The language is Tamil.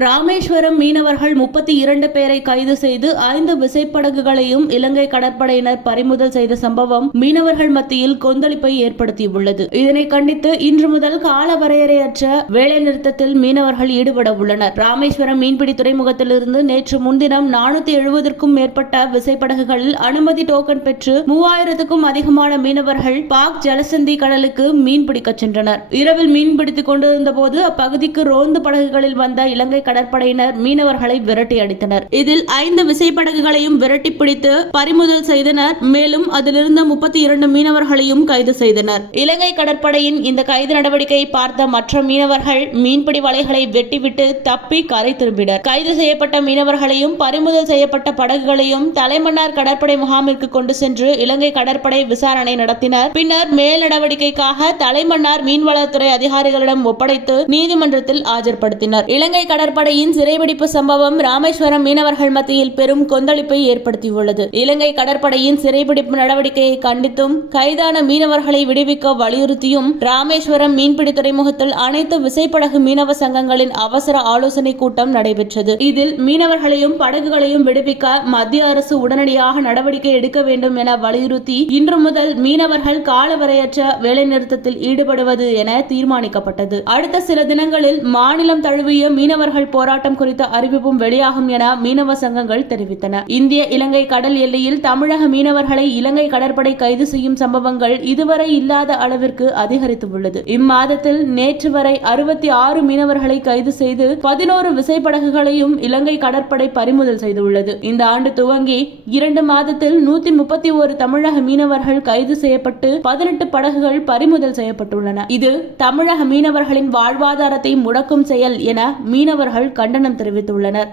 ராமேஸ்வரம் மீனவர்கள் 32 பேரை கைது செய்து 5 விசைப்படகுகளையும் இலங்கை கடற்படையினர் பறிமுதல் செய்த சம்பவம் மீனவர்கள் மத்தியில் கொந்தளிப்பை ஏற்படுத்தியுள்ளது. இதனை கண்டித்து இன்று முதல் கால வரையறையற்ற வேலைநிறுத்தத்தில் மீனவர்கள் ஈடுபட உள்ளனர். ராமேஸ்வரம் மீன்பிடி துறைமுகத்திலிருந்து நேற்று முன்தினம் 470க்கும் மேற்பட்ட விசைப்படகுகளில் அனுமதி டோக்கன் பெற்று 3000க்கும் அதிகமான மீனவர்கள் பாக் ஜலசந்தி கடலுக்கு மீன்பிடிக்க சென்றனர். இரவில் மீன்பிடித்துக் கொண்டிருந்த போது அப்பகுதிக்கு ரோந்து படகுகளில் வந்த இலங்கை கடற்படையினர் மீனவர்களை விரட்டி அடித்தனர். இதில் 5 விசைப்படகுகளையும் விரட்டி பிடித்து பறிமுதல் செய்தனர். மேலும் அதிலிருந்த 32 மீனவர்களையும் கைது செய்தனர். இலங்கை கடற்படையின் இந்த கைது நடவடிக்கையை பார்த்த மற்ற மீனவர்கள் மீன்பிடி வலைகளை வெட்டிவிட்டு தப்பி கரை திரும்பினர். கைது செய்யப்பட்ட மீனவர்களையும் பறிமுதல் செய்யப்பட்ட படகுகளையும் தலைமன்னார் கடற்படை முகாமிற்கு கொண்டு சென்று இலங்கை கடற்படை விசாரணை நடத்தினர். பின்னர் மேல் நடவடிக்கைக்காக தலைமன்னார் மீன்வளத்துறை அதிகாரிகளிடம் ஒப்படைத்து நீதிமன்றத்தில் ஆஜர்படுத்தினர். இலங்கை கடற்படையின் சிறைபிடிப்பு சம்பவம் ராமேஸ்வரம் மீனவர்கள் மத்தியில் பெரும் கொந்தளிப்பை ஏற்படுத்தியுள்ளது. இலங்கை கடற்படையின் சிறைபிடிப்பு நடவடிக்கையை கண்டித்தும் கைதான மீனவர்களை விடுவிக்க வலியுறுத்தியும் ராமேஸ்வரம் மீன்பிடி துறைமுகத்தில் அனைத்து விசைப்படகு மீனவ சங்கங்களின் அவசர ஆலோசனை கூட்டம் நடைபெற்றது. இதில் மீனவர்களையும் படகுகளையும் விடுவிக்க மத்திய அரசு உடனடியாக நடவடிக்கை எடுக்க வேண்டும் என வலியுறுத்தி இன்று முதல் மீனவர்கள் காலவரையற்ற வேலைநிறுத்தத்தில் ஈடுபடுவது என தீர்மானிக்கப்பட்டது. அடுத்த சில தினங்களில் மாநிலம் தழுவிய மீனவர்கள் போராட்டம் குறித்த அறிவிப்பும் வெளியாகும் என மீனவ சங்கங்கள் தெரிவித்தன. இந்திய இலங்கை கடல் எல்லையில் தமிழக மீனவர்களை இலங்கை கடற்படை கைது செய்யும் சம்பவங்கள் இதுவரை இல்லாத அளவிற்கு அதிகரித்துள்ளது. இம்மாதத்தில் நேற்று வரை 66 மீனவர்களை கைது செய்து 11 விசைப்படகுகளையும் இலங்கை கடற்படை பறிமுதல் செய்துள்ளது. இந்த ஆண்டு துவங்கி 2 மாதத்தில் 131 தமிழக மீனவர்கள் கைது செய்யப்பட்டு 18 படகுகள் பறிமுதல் செய்யப்பட்டுள்ளன. இது தமிழக மீனவர்களின் வாழ்வாதாரத்தை முடக்கும் செயல் என மீனவர்கள் கண்டனம் தெரிவித்துள்ளனர்.